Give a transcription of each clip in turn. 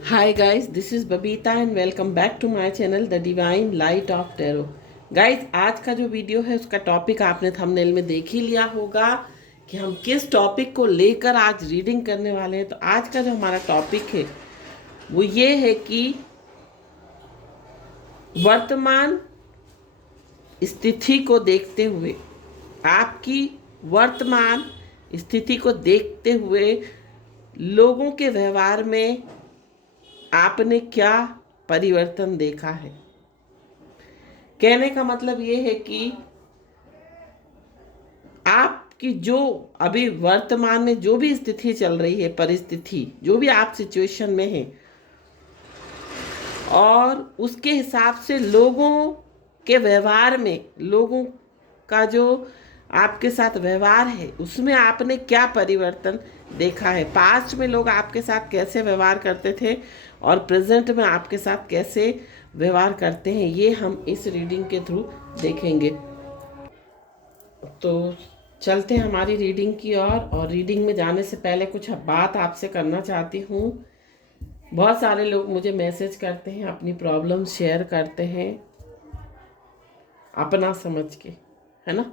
Hi guys, this is Babita and welcome back to my channel The Divine Light of Tarot। Guys आज का जो video है उसका topic आपने thumbnail में देख ही लिया होगा कि हम किस टॉपिक को लेकर आज रीडिंग करने वाले हैं। तो आज का जो हमारा टॉपिक है वो ये है कि वर्तमान स्थिति को देखते हुए, आपकी वर्तमान स्थिति को देखते हुए लोगों के व्यवहार में आपने क्या परिवर्तन देखा है। कहने का मतलब ये है कि आपकी जो अभी वर्तमान में जो भी स्थिति चल रही है, परिस्थिति जो भी आप सिचुएशन में हैं, और उसके हिसाब से लोगों के व्यवहार में, लोगों का जो आपके साथ व्यवहार है उसमें आपने क्या परिवर्तन देखा है। पास्ट में लोग आपके साथ कैसे व्यवहार करते थे और प्रेजेंट में आपके साथ कैसे व्यवहार करते हैं, ये हम इस रीडिंग के थ्रू देखेंगे। तो चलते हैं हमारी रीडिंग की ओर। और रीडिंग में जाने से पहले कुछ बात आपसे करना चाहती हूँ। बहुत सारे लोग मुझे मैसेज करते हैं, अपनी प्रॉब्लम शेयर करते हैं अपना समझ के, है ना।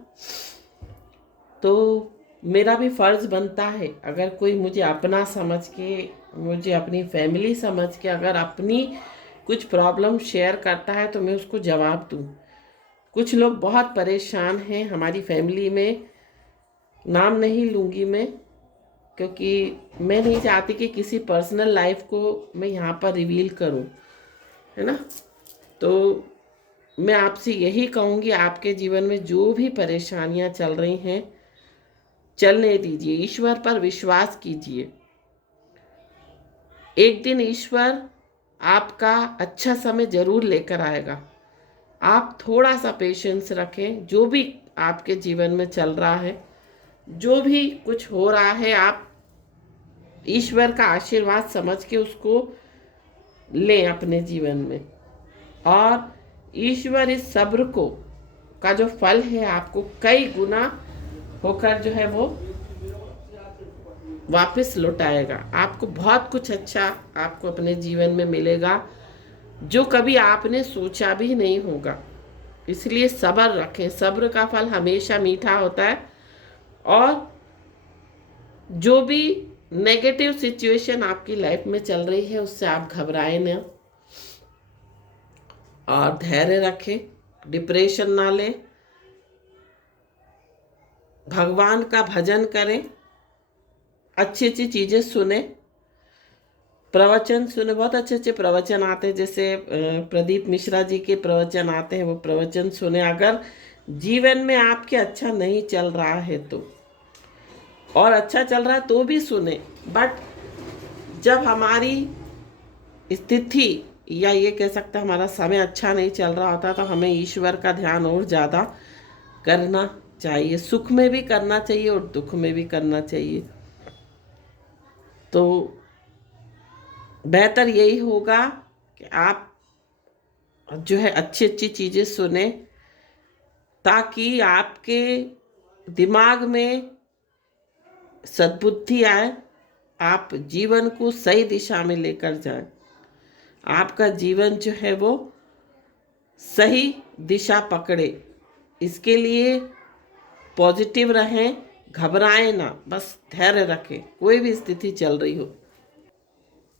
तो मेरा भी फ़र्ज़ बनता है, अगर कोई मुझे अपना समझ के, मुझे अपनी फैमिली समझ के अगर अपनी कुछ प्रॉब्लम शेयर करता है तो मैं उसको जवाब दूँ। कुछ लोग बहुत परेशान हैं हमारी फैमिली में, नाम नहीं लूँगी मैं, क्योंकि मैं नहीं चाहती कि किसी पर्सनल लाइफ को मैं यहाँ पर रिवील करूँ, है ना। तो मैं आपसे यही कहूँगी, आपके जीवन में जो भी परेशानियाँ चल रही हैं चलने दीजिए, ईश्वर पर विश्वास कीजिए। एक दिन ईश्वर आपका अच्छा समय जरूर लेकर आएगा। आप थोड़ा सा पेशेंस रखें। जो भी आपके जीवन में चल रहा है, जो भी कुछ हो रहा है, आप ईश्वर का आशीर्वाद समझ के उसको लें अपने जीवन में। और ईश्वर इस सब्र को का जो फल है आपको कई गुना होकर जो है वो वापस लौटाएगा। आपको बहुत कुछ अच्छा आपको अपने जीवन में मिलेगा जो कभी आपने सोचा भी नहीं होगा। इसलिए सब्र रखें, सब्र का फल हमेशा मीठा होता है। और जो भी नेगेटिव सिचुएशन आपकी लाइफ में चल रही है उससे आप घबराएं ना और धैर्य रखें, डिप्रेशन ना लें, भगवान का भजन करें, अच्छी अच्छी चीज़ें सुने, प्रवचन सुने। बहुत अच्छे अच्छे प्रवचन आते हैं, जैसे प्रदीप मिश्रा जी के प्रवचन आते हैं, वो प्रवचन सुने। अगर जीवन में आपके अच्छा नहीं चल रहा है तो, और अच्छा चल रहा है तो भी सुने, बट जब हमारी स्थिति या ये कह सकते हैं हमारा समय अच्छा नहीं चल रहा होता तो हमें ईश्वर का ध्यान और ज़्यादा करना चाहिए। सुख में भी करना चाहिए और दुख में भी करना चाहिए। तो बेहतर यही होगा कि आप जो है अच्छी अच्छी चीज़ें सुने, ताकि आपके दिमाग में सद्बुद्धि आए, आप जीवन को सही दिशा में लेकर जाएं, आपका जीवन जो है वो सही दिशा पकड़े। इसके लिए पॉजिटिव रहें, घबराएं ना, बस धैर्य रखें कोई भी स्थिति चल रही हो।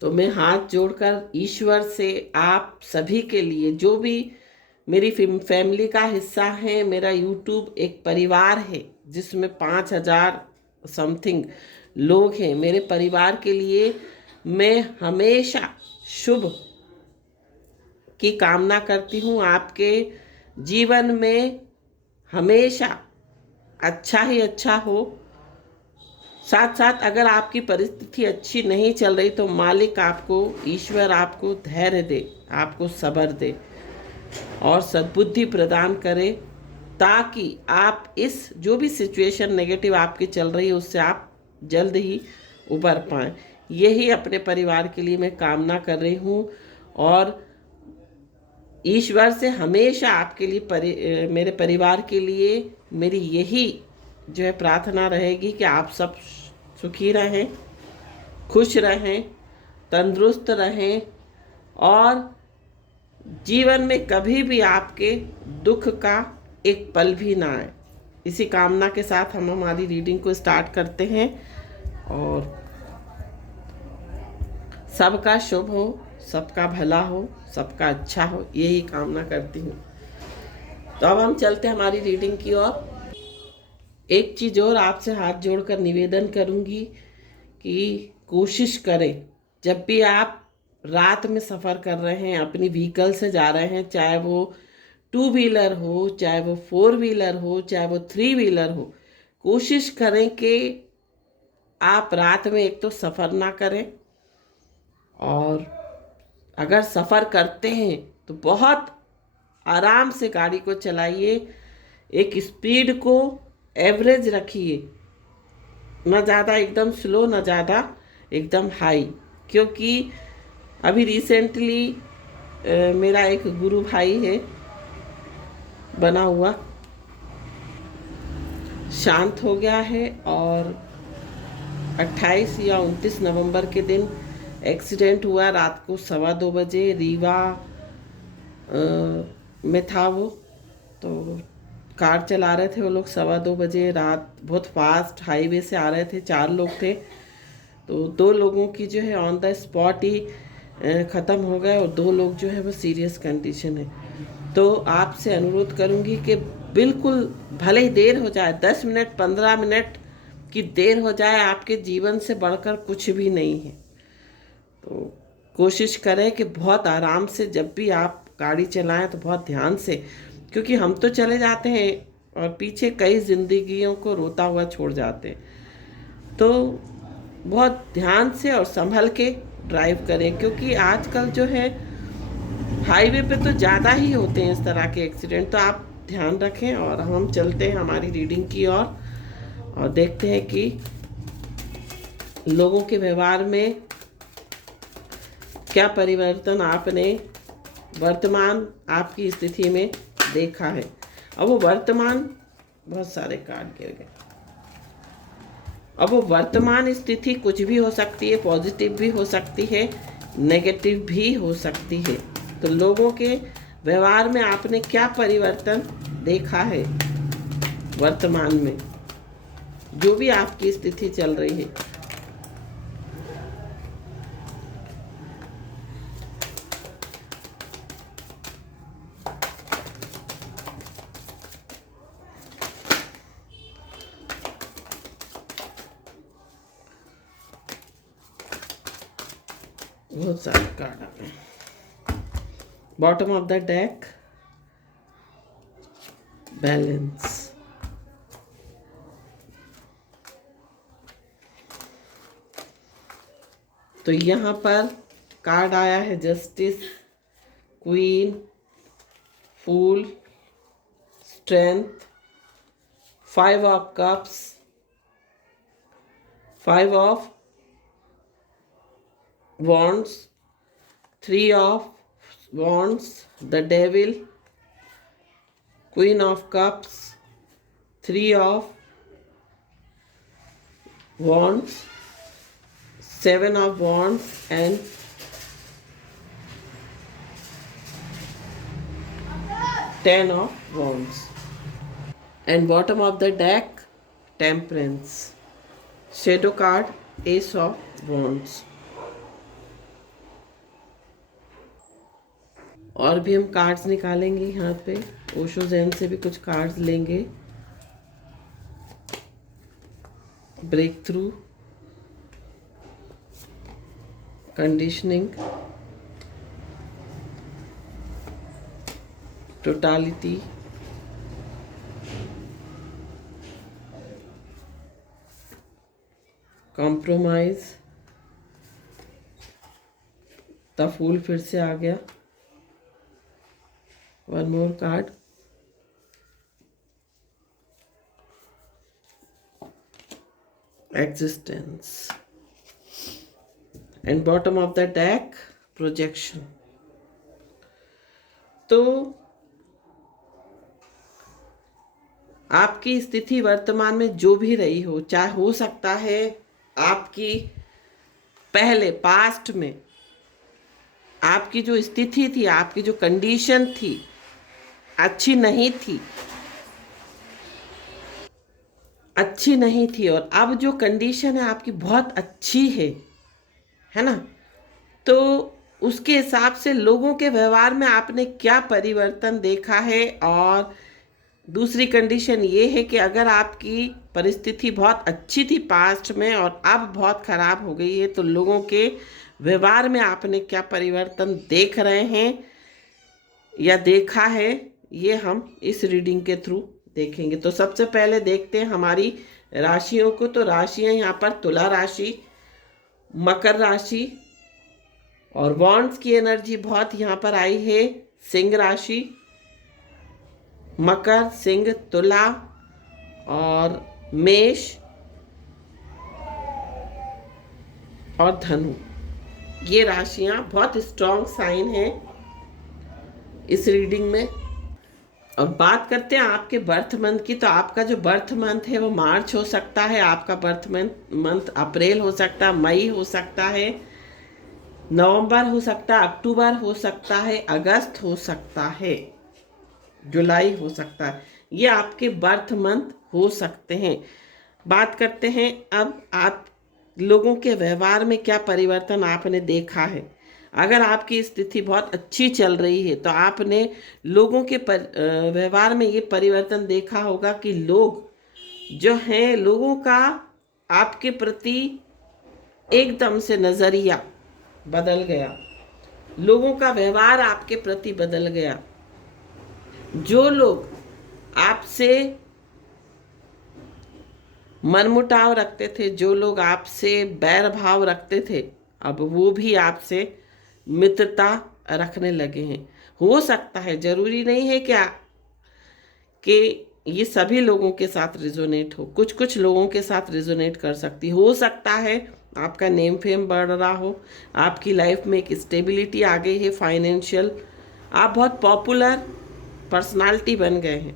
तो मैं हाथ जोड़कर ईश्वर से आप सभी के लिए, जो भी मेरी फैमिली का हिस्सा है, मेरा यूट्यूब एक परिवार है जिसमें 5,000 समथिंग लोग हैं, मेरे परिवार के लिए मैं हमेशा शुभ की कामना करती हूँ। आपके जीवन में हमेशा अच्छा ही अच्छा हो। साथ साथ अगर आपकी परिस्थिति अच्छी नहीं चल रही तो मालिक आपको, ईश्वर आपको धैर्य दे, आपको सब्र दे और सद्बुद्धि प्रदान करे, ताकि आप इस जो भी सिचुएशन नेगेटिव आपकी चल रही है उससे आप जल्द ही उबर पाएँ। यही अपने परिवार के लिए मैं कामना कर रही हूँ। और ईश्वर से हमेशा आपके लिए, मेरे परिवार के लिए मेरी यही जो है प्रार्थना रहेगी कि आप सब सुखी रहें, खुश रहें तंदुरुस्त रहें और जीवन में कभी भी आपके दुख का एक पल भी ना आए। इसी कामना के साथ हम हमारी रीडिंग को स्टार्ट करते हैं और सबका शुभ हो, सबका भला हो, सबका अच्छा हो, यही कामना करती हूँ। तो अब हम चलते हैं हमारी रीडिंग की ओर। एक चीज़ और आपसे हाथ जोड़कर निवेदन करूँगी कि कोशिश करें, जब भी आप रात में सफ़र कर रहे हैं, अपनी व्हीकल से जा रहे हैं, चाहे वो 2 व्हीलर हो, चाहे वो 4 व्हीलर हो, चाहे वो 3 व्हीलर हो, कोशिश करें कि आप रात में एक तो सफ़र ना करें, और अगर सफ़र करते हैं तो बहुत आराम से गाड़ी को चलाइए। एक स्पीड को एवरेज रखिए, ना ज़्यादा एकदम स्लो, ना ज़्यादा एकदम हाई। क्योंकि अभी रिसेंटली मेरा एक गुरु भाई है बना हुआ, शांत हो गया है और 28 या 29 नवंबर के दिन एक्सीडेंट हुआ। रात को 2:15 बजे रीवा में था वो। तो कार चला रहे थे वो लोग 2:15 बजे रात, बहुत फास्ट हाईवे से आ रहे थे, 4 लोग थे। तो 2 लोगों की जो है ऑन द स्पॉट ही ख़त्म हो गए और 2 लोग जो है वो सीरियस कंडीशन है। तो आपसे अनुरोध करूंगी कि बिल्कुल, भले ही देर हो जाए, 10 मिनट 15 मिनट की देर हो जाए, आपके जीवन से बढ़कर कुछ भी नहीं है। तो कोशिश करें कि बहुत आराम से जब भी आप गाड़ी चलाएं तो बहुत ध्यान से, क्योंकि हम तो चले जाते हैं और पीछे कई जिंदगियों को रोता हुआ छोड़ जाते हैं। तो बहुत ध्यान से और संभल के ड्राइव करें, क्योंकि आजकल जो है हाईवे पे तो ज़्यादा ही होते हैं इस तरह के एक्सीडेंट। तो आप ध्यान रखें और हम चलते हैं हमारी रीडिंग की ओर और देखते हैं कि लोगों के व्यवहार में क्या परिवर्तन आपने वर्तमान आपकी स्थिति में देखा है। अब वो वर्तमान, बहुत सारे कार्ड गिर गए। अब वो वर्तमान स्थिति कुछ भी हो सकती है, पॉजिटिव भी हो सकती है, नेगेटिव भी हो सकती है। तो लोगों के व्यवहार में आपने क्या परिवर्तन देखा है वर्तमान में, जो भी आपकी स्थिति चल रही है। बहुत सारे कार्ड आ गए। Bottom of the deck, balance. तो यहाँ पर कार्ड आया है justice, queen, fool, strength, 5 of cups, 5 of wands, 3 of wands, the devil, queen of cups, 3 of wands, 7 of wands and 10 of wands. And bottom of the deck, temperance, shadow card, ace of wands. और भी हम cards निकालेंगे यहाँ पे, ओशो जैन से भी कुछ cards लेंगे। Breakthrough, conditioning, totality, compromise. The fool फिर से आ गया। One more card, existence. And bottom of the deck, projection. तो आपकी स्थिति वर्तमान में जो भी रही हो, चाहे हो सकता है आपकी पहले पास्ट में आपकी जो स्थिति थी, आपकी जो कंडीशन थी, अच्छी नहीं थी, अच्छी नहीं थी, और अब जो कंडीशन है आपकी बहुत अच्छी है ना। तो उसके हिसाब से लोगों के व्यवहार में आपने क्या परिवर्तन देखा है। और दूसरी कंडीशन ये है कि अगर आपकी परिस्थिति बहुत अच्छी थी पास्ट में और अब बहुत खराब हो गई है, तो लोगों के व्यवहार में आपने क्या परिवर्तन देख रहे हैं या देखा है, ये हम इस रीडिंग के थ्रू देखेंगे। तो सबसे पहले देखते हैं हमारी राशियों को। तो राशियां यहाँ पर तुला राशि, मकर राशि, और वॉन्ड्स की एनर्जी बहुत यहाँ पर आई है सिंह राशि, मकर, सिंह, तुला और मेष और धनु। ये राशियां बहुत स्ट्रॉन्ग साइन हैं इस रीडिंग में। और बात करते हैं आपके बर्थ मंथ की। तो आपका जो बर्थ मंथ है वो मार्च हो सकता है, आपका बर्थ मंथ अप्रैल हो सकता है, मई हो सकता है, नवंबर हो सकता है, अक्टूबर हो सकता है, अगस्त हो सकता है, जुलाई हो सकता है। ये आपके बर्थ मंथ हो सकते हैं। बात करते हैं अब आप लोगों के व्यवहार में क्या परिवर्तन आपने देखा है। अगर आपकी स्थिति बहुत अच्छी चल रही है तो आपने लोगों के व्यवहार में ये परिवर्तन देखा होगा कि लोग जो हैं, लोगों का आपके प्रति एकदम से नज़रिया बदल गया, लोगों का व्यवहार आपके प्रति बदल गया। जो लोग आपसे मनमुटाव रखते थे, जो लोग आपसे बैर भाव रखते थे, अब वो भी आपसे मित्रता रखने लगे हैं। हो सकता है, जरूरी नहीं है क्या कि ये सभी लोगों के साथ रिजोनेट हो, कुछ कुछ लोगों के साथ रिजोनेट कर सकती। हो सकता है आपका नेम फेम बढ़ रहा हो, आपकी लाइफ में एक स्टेबिलिटी आ गई है फाइनेंशियल, आप बहुत पॉपुलर पर्सनालिटी बन गए हैं।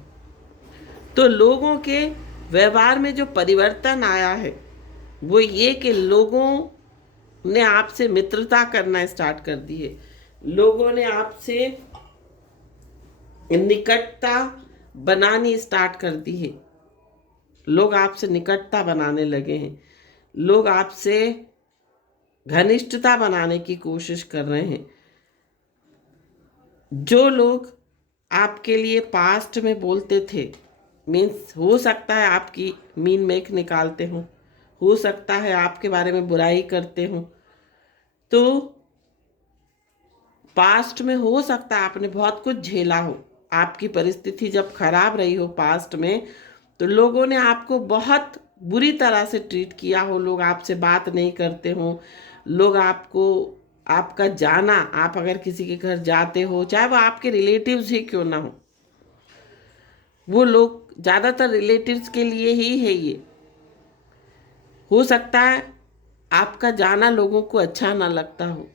तो लोगों के व्यवहार में जो परिवर्तन आया है वो ये कि लोगों ने आपसे मित्रता करना स्टार्ट कर दी है, लोगों ने आपसे निकटता बनानी स्टार्ट कर दी है, लोग आपसे निकटता बनाने लगे हैं, लोग आपसे घनिष्ठता बनाने की कोशिश कर रहे हैं। जो लोग आपके लिए पास्ट में बोलते थे, मीन्स हो सकता है आपकी मीन मेक निकालते हो सकता है आपके बारे में बुराई करते हो, तो पास्ट में हो सकता है आपने बहुत कुछ झेला हो। आपकी परिस्थिति जब खराब रही हो पास्ट में, तो लोगों ने आपको बहुत बुरी तरह से ट्रीट किया हो, लोग आपसे बात नहीं करते हो, लोग आपको, आपका जाना, आप अगर किसी के घर जाते हो, चाहे वो आपके रिलेटिव्स ही क्यों ना वो लोग ज़्यादातर रिलेटिव्स के लिए ही है ये। हो सकता है आपका जाना लोगों को अच्छा ना लगता हो,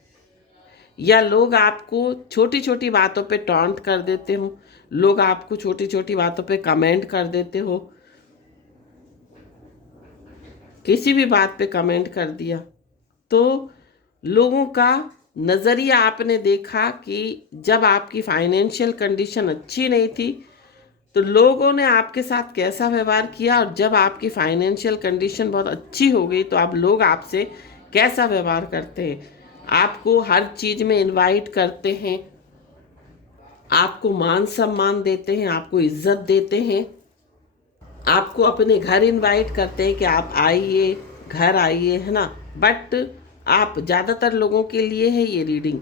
या लोग आपको छोटी छोटी बातों पे टॉन्ट कर देते हो, लोग आपको छोटी छोटी बातों पे कमेंट कर देते हो, किसी भी बात पे कमेंट कर दिया, तो लोगों का नज़रिया आपने देखा कि जब आपकी फाइनेंशियल कंडीशन अच्छी नहीं थी तो लोगों ने आपके साथ कैसा व्यवहार किया, और जब आपकी फाइनेंशियल कंडीशन बहुत अच्छी हो गई तो अब लोग आपसे कैसा व्यवहार करते हैं। आपको हर चीज़ में इनवाइट करते हैं, आपको मान सम्मान देते हैं, आपको इज्जत देते हैं, आपको अपने घर इनवाइट करते हैं कि आप आइए, घर आइए, है ना। बट आप ज़्यादातर लोगों के लिए है ये रीडिंग।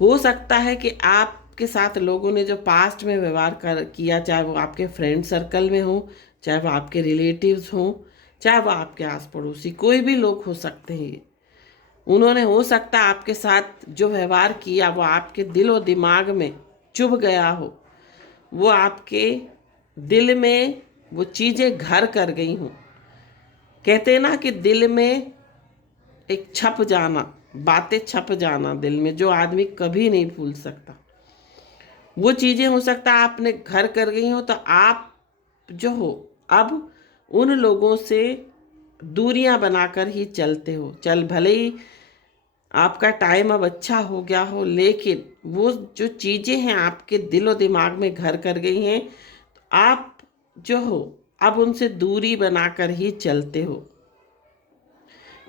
हो सकता है कि आपके साथ लोगों ने जो पास्ट में व्यवहार किया, चाहे वो आपके फ्रेंड सर्कल में हो, चाहे वो आपके रिलेटिव्स हों, चाहे वो आपके आस पड़ोसी, कोई भी लोग हो सकते हैं, ये उन्होंने हो सकता है आपके साथ जो व्यवहार किया वो आपके दिल और दिमाग में चुभ गया हो, वो आपके दिल में वो चीज़ें घर कर गई हों। कहते हैं ना कि दिल में एक छप जाना, बातें छप जाना दिल में, जो आदमी कभी नहीं भूल सकता, वो चीज़ें हो सकता है आपने घर कर गई हो। तो आप जो हो अब उन लोगों से दूरियां बनाकर ही चलते हो। चल भले ही आपका टाइम अब अच्छा हो गया हो, लेकिन वो जो चीज़ें हैं आपके दिलो दिमाग में घर कर गई हैं, तो आप जो हो अब उनसे दूरी बनाकर ही चलते हो,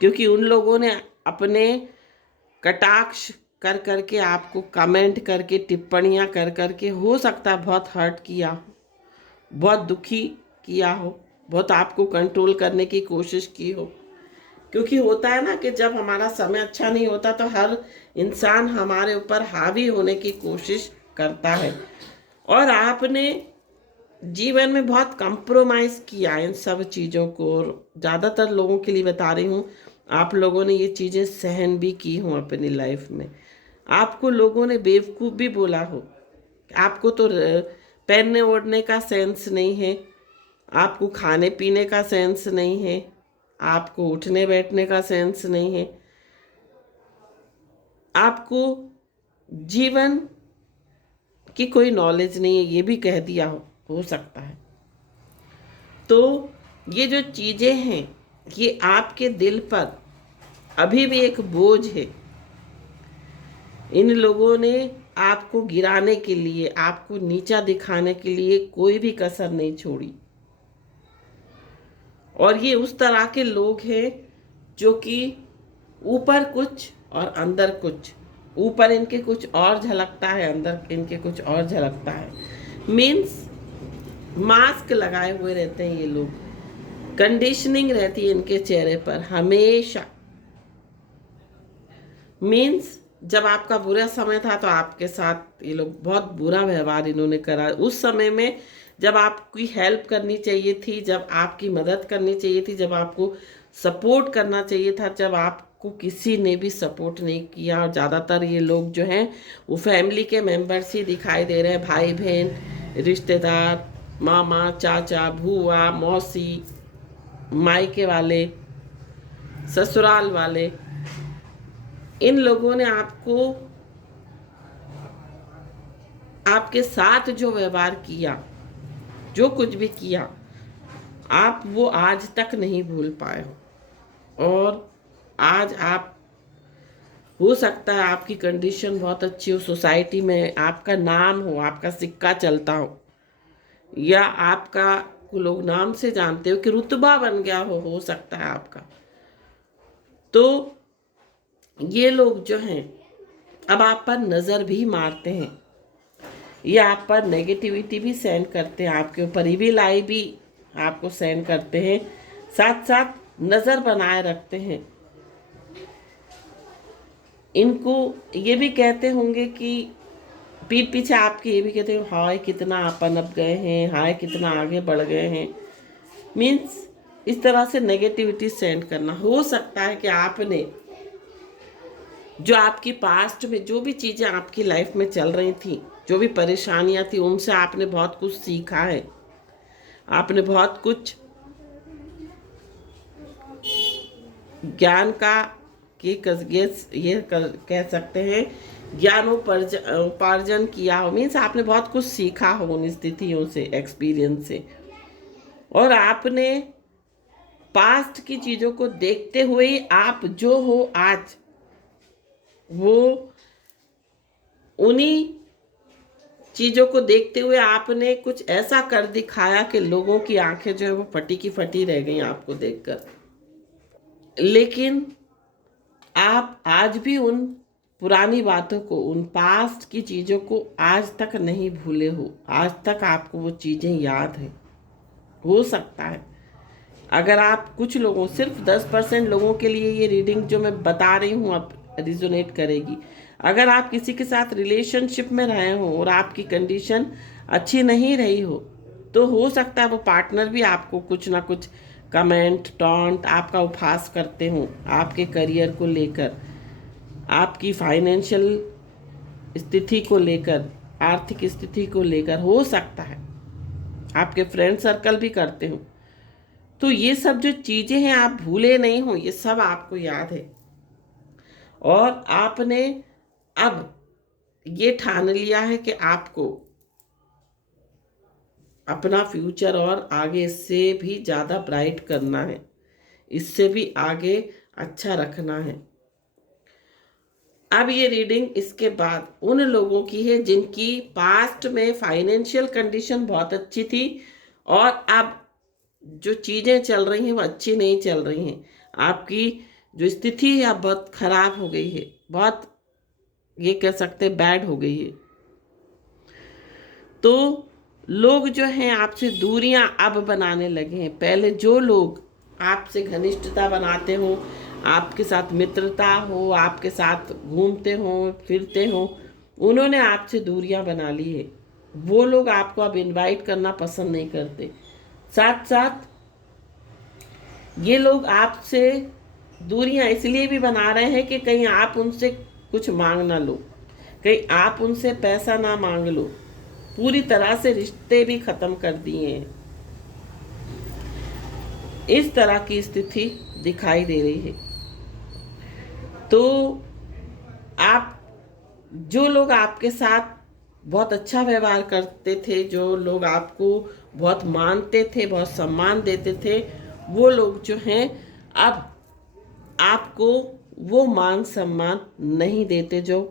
क्योंकि उन लोगों ने अपने कटाक्ष कर करके, आपको कमेंट करके, टिप्पणियां कर करके हो सकता है बहुत हर्ट किया हो, बहुत दुखी किया हो, बहुत आपको कंट्रोल करने की कोशिश की हो। क्योंकि होता है ना कि जब हमारा समय अच्छा नहीं होता तो हर इंसान हमारे ऊपर हावी होने की कोशिश करता है, और आपने जीवन में बहुत कंप्रोमाइज़ किया इन सब चीज़ों को, और ज़्यादातर लोगों के लिए बता रही हूँ, आप लोगों ने ये चीज़ें सहन भी की हों अपनी लाइफ में। आपको लोगों ने बेवकूफ़ भी बोला हो, आपको तो पहनने ओढ़ने का सेंस नहीं है, आपको खाने पीने का सेंस नहीं है, आपको उठने बैठने का सेंस नहीं है, आपको जीवन की कोई नॉलेज नहीं है, ये भी कह दिया हो सकता है। तो ये जो चीज़ें हैं ये आपके दिल पर अभी भी एक बोझ है। इन लोगों ने आपको गिराने के लिए, आपको नीचा दिखाने के लिए कोई भी कसर नहीं छोड़ी, और ये उस तरह के लोग हैं जो कि ऊपर कुछ और अंदर कुछ, ऊपर इनके कुछ और झलकता है, अंदर इनके कुछ और झलकता है। मीन्स मास्क लगाए हुए रहते हैं ये लोग, कंडीशनिंग रहती है इनके चेहरे पर हमेशा। मीन्स जब आपका बुरा समय था तो आपके साथ ये लोग बहुत बुरा व्यवहार इन्होंने करा। उस समय में जब आपकी हेल्प करनी चाहिए थी, जब आपकी मदद करनी चाहिए थी, जब आपको सपोर्ट करना चाहिए था, जब आपको किसी ने भी सपोर्ट नहीं किया। और ज़्यादातर ये लोग जो हैं वो फैमिली के मेंबर्स ही दिखाई दे रहे हैं, भाई बहन, रिश्तेदार, मामा, चाचा, भूआ, मौसी, मायके वाले, ससुराल वाले। इन लोगों ने आपको, आपके साथ जो व्यवहार किया, जो कुछ भी किया, आप वो आज तक नहीं भूल पाए हो। और आज आप, हो सकता है आपकी कंडीशन बहुत अच्छी हो, सोसाइटी में आपका नाम हो, आपका सिक्का चलता हो, या आपका को लोग नाम से जानते हो कि रुतबा बन गया हो सकता है आपका। तो ये लोग जो हैं अब आप पर नज़र भी मारते हैं, ये आप पर नेगेटिविटी भी सेंड करते हैं, आपके ऊपर इविल आई भी आपको सेंड करते हैं, साथ साथ नज़र बनाए रखते हैं। इनको ये भी कहते होंगे कि पीठ पीछे आपके ये भी कहते हैं, हाय कितना आप पनप गए हैं, हाय कितना आगे बढ़ गए हैं। मीन्स इस तरह से नेगेटिविटी सेंड करना। हो सकता है कि आपने जो आपकी पास्ट में जो भी चीज़ें आपकी लाइफ में चल रही थी, जो भी परेशानियां थी, उनसे आपने बहुत कुछ सीखा है, आपने बहुत कुछ ज्ञान का कह सकते हैं ज्ञानोपार्जन किया हो। मीन्स आपने बहुत कुछ सीखा हो उन स्थितियों से, एक्सपीरियंस से, और आपने पास्ट की चीज़ों को देखते हुए आप जो हो आज, वो उन्हीं चीज़ों को देखते हुए आपने कुछ ऐसा कर दिखाया कि लोगों की आंखें जो है वो फटी की फटी रह गई आपको देखकर। लेकिन आप आज भी उन पुरानी बातों को, उन पास्ट की चीज़ों को आज तक नहीं भूले हो, आज तक आपको वो चीज़ें याद हैं। हो सकता है अगर आप कुछ लोगों, सिर्फ 10% लोगों के लिए ये रीडिंग जो मैं बता रही हूँ अब रिजोनेट करेगी। अगर आप किसी के साथ रिलेशनशिप में रहे हो और आपकी कंडीशन अच्छी नहीं रही हो, तो हो सकता है वो पार्टनर भी आपको कुछ ना कुछ कमेंट, टॉन्ट, आपका उपहास करते हों, आपके करियर को लेकर, आपकी फाइनेंशियल स्थिति को लेकर, आर्थिक स्थिति को लेकर। हो सकता है आपके फ्रेंड सर्कल भी करते हो। तो ये सब जो चीज़ें हैं आप भूले नहीं हो, ये सब आपको याद है, और आपने अब ये ठान लिया है कि आपको अपना फ्यूचर और आगे से भी ज़्यादा ब्राइट करना है। इससे भी आगे अच्छा रखना है। अब ये रीडिंग इसके बाद उन लोगों की है जिनकी पास्ट में फाइनेंशियल कंडीशन बहुत अच्छी थी और अब जो चीज़ें चल रही हैं वो अच्छी नहीं चल रही हैं। आपकी जो स्थिति है अब बहुत खराब हो गई है, बहुत ये कह सकते हैं बैड हो गई है। तो लोग जो हैं आपसे दूरियां अब बनाने लगे हैं। पहले जो लोग आपसे घनिष्ठता बनाते हो, आपके साथ मित्रता हो, आपके साथ घूमते हो फिरते हो, उन्होंने आपसे दूरियां बना ली है। वो लोग आपको अब इनवाइट करना पसंद नहीं करते। साथ साथ ये लोग आपसे दूरियां इसलिए भी बना रहे हैं कि कहीं आप उनसे कुछ मांग ना लो, कहीं आप उनसे पैसा ना मांग लो। पूरी तरह से रिश्ते भी खत्म कर दिए हैं। इस तरह की स्थिति दिखाई दे रही है। तो आप, जो लोग आपके साथ बहुत अच्छा व्यवहार करते थे, जो लोग आपको बहुत मानते थे, बहुत सम्मान देते थे, वो लोग जो हैं अब आपको वो मान सम्मान नहीं देते जो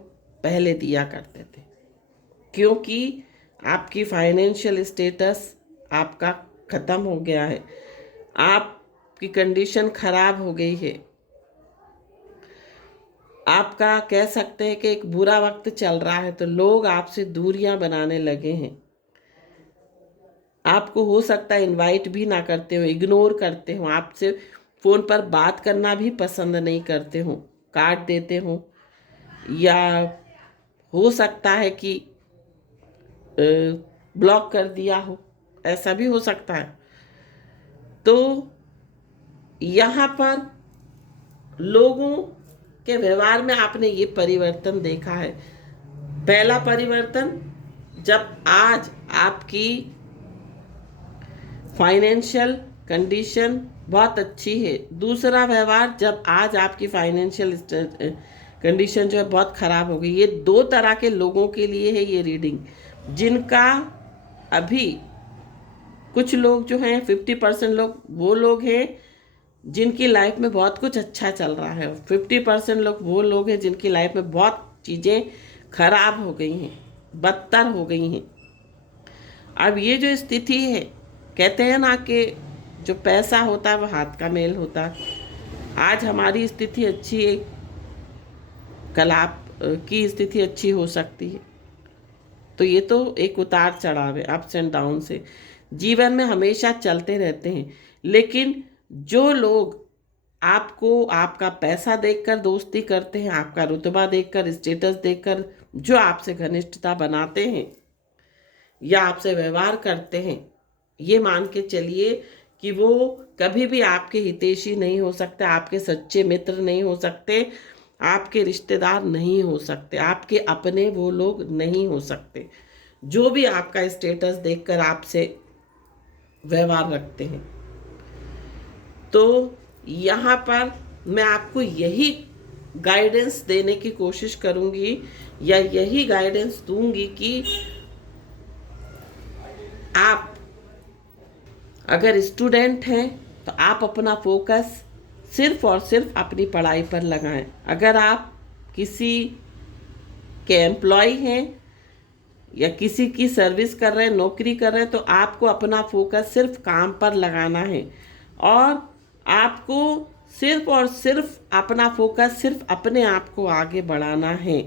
पहले दिया करते थे, क्योंकि आपकी फाइनेंशियल स्टेटस आपका ख़त्म हो गया है, आपकी कंडीशन खराब हो गई है। आपका कह सकते हैं कि एक बुरा वक्त चल रहा है, तो लोग आपसे दूरियां बनाने लगे हैं। आपको हो सकता है इनवाइट भी ना करते हो, इग्नोर करते हो, आपसे फ़ोन पर बात करना भी पसंद नहीं करते हो, काट देते हो, या हो सकता है कि ब्लॉक कर दिया हो, ऐसा भी हो सकता है। तो यहाँ पर लोगों के व्यवहार में आपने ये परिवर्तन देखा है। पहला परिवर्तन, जब आज आपकी फाइनेंशियल कंडीशन बहुत अच्छी है। दूसरा व्यवहार, जब आज आपकी फाइनेंशियल कंडीशन जो है बहुत ख़राब हो गई। ये दो तरह के लोगों के लिए है ये रीडिंग, जिनका अभी कुछ लोग जो हैं 50% लोग वो लोग हैं जिनकी लाइफ में बहुत कुछ अच्छा चल रहा है, 50% लोग वो लोग हैं जिनकी लाइफ में बहुत चीज़ें खराब हो गई हैं, बदतर हो गई हैं। अब ये जो स्थिति है, कहते हैं ना कि जो पैसा होता है वो हाथ का मेल होता है। आज हमारी स्थिति अच्छी है, कल आप की स्थिति अच्छी हो सकती है। तो ये तो एक उतार चढ़ाव है, अप्स एंड डाउन से जीवन में हमेशा चलते रहते हैं। लेकिन जो लोग आपको आपका पैसा देखकर दोस्ती करते हैं, आपका रुतबा देखकर, स्टेटस देखकर जो आपसे घनिष्ठता बनाते हैं या आपसे व्यवहार करते हैं, ये मान के चलिए कि वो कभी भी आपके हितैषी नहीं हो सकते, आपके सच्चे मित्र नहीं हो सकते, आपके रिश्तेदार नहीं हो सकते, आपके अपने वो लोग नहीं हो सकते जो भी आपका स्टेटस देखकर आपसे व्यवहार रखते हैं। तो यहाँ पर मैं आपको यही गाइडेंस देने की कोशिश करूँगी या यही गाइडेंस दूंगी कि आप अगर स्टूडेंट हैं तो आप अपना फोकस सिर्फ और सिर्फ अपनी पढ़ाई पर लगाएं। अगर आप किसी के एम्प्लॉय हैं या किसी की सर्विस कर रहे हैं, नौकरी कर रहे हैं, तो आपको अपना फोकस सिर्फ काम पर लगाना है और आपको सिर्फ और सिर्फ अपना फोकस सिर्फ अपने आप को आगे बढ़ाना है,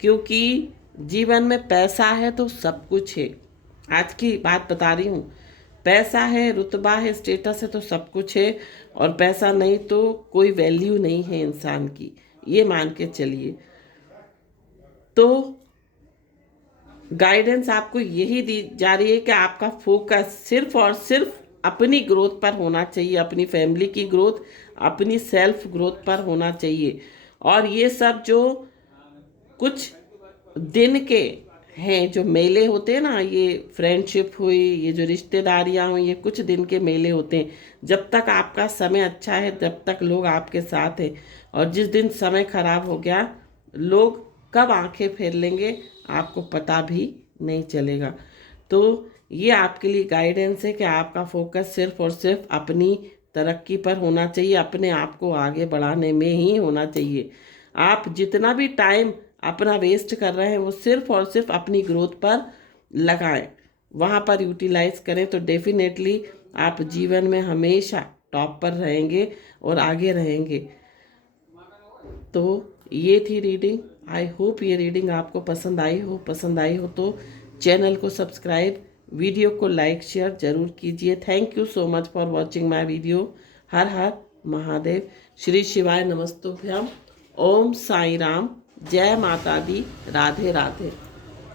क्योंकि जीवन में पैसा है तो सब कुछ है। आज की बात बता रही हूँ, पैसा है, रुतबा है, स्टेटस है तो सब कुछ है, और पैसा नहीं तो कोई वैल्यू नहीं है इंसान की, ये मान के चलिए। तो गाइडेंस आपको यही दी जा रही है कि आपका फोकस सिर्फ और सिर्फ अपनी ग्रोथ पर होना चाहिए, अपनी फैमिली की ग्रोथ, अपनी सेल्फ ग्रोथ पर होना चाहिए। और ये सब जो कुछ दिन के हैं, जो मेले होते हैं ना, ये फ्रेंडशिप हुई, ये जो रिश्तेदारियां हुई, ये कुछ दिन के मेले होते हैं। जब तक आपका समय अच्छा है तब तक लोग आपके साथ हैं, और जिस दिन समय खराब हो गया, लोग कब आंखें फेर लेंगे आपको पता भी नहीं चलेगा। तो ये आपके लिए गाइडेंस है कि आपका फोकस सिर्फ और सिर्फ अपनी तरक्की पर होना चाहिए, अपने आप को आगे बढ़ाने में ही होना चाहिए। आप जितना भी टाइम अपना वेस्ट कर रहे हैं वो सिर्फ और सिर्फ अपनी ग्रोथ पर लगाएं, वहाँ पर यूटिलाइज करें, तो डेफिनेटली आप जीवन में हमेशा टॉप पर रहेंगे और आगे रहेंगे। तो ये थी रीडिंग। आई होप ये रीडिंग आपको पसंद आई हो तो चैनल को सब्सक्राइब, वीडियो को लाइक शेयर जरूर कीजिए। Thank you so much for watching my video. हर हर महादेव। श्री शिवाय नमस्तुभ्यम। ओम साई राम। जय माता दी। राधे राधे।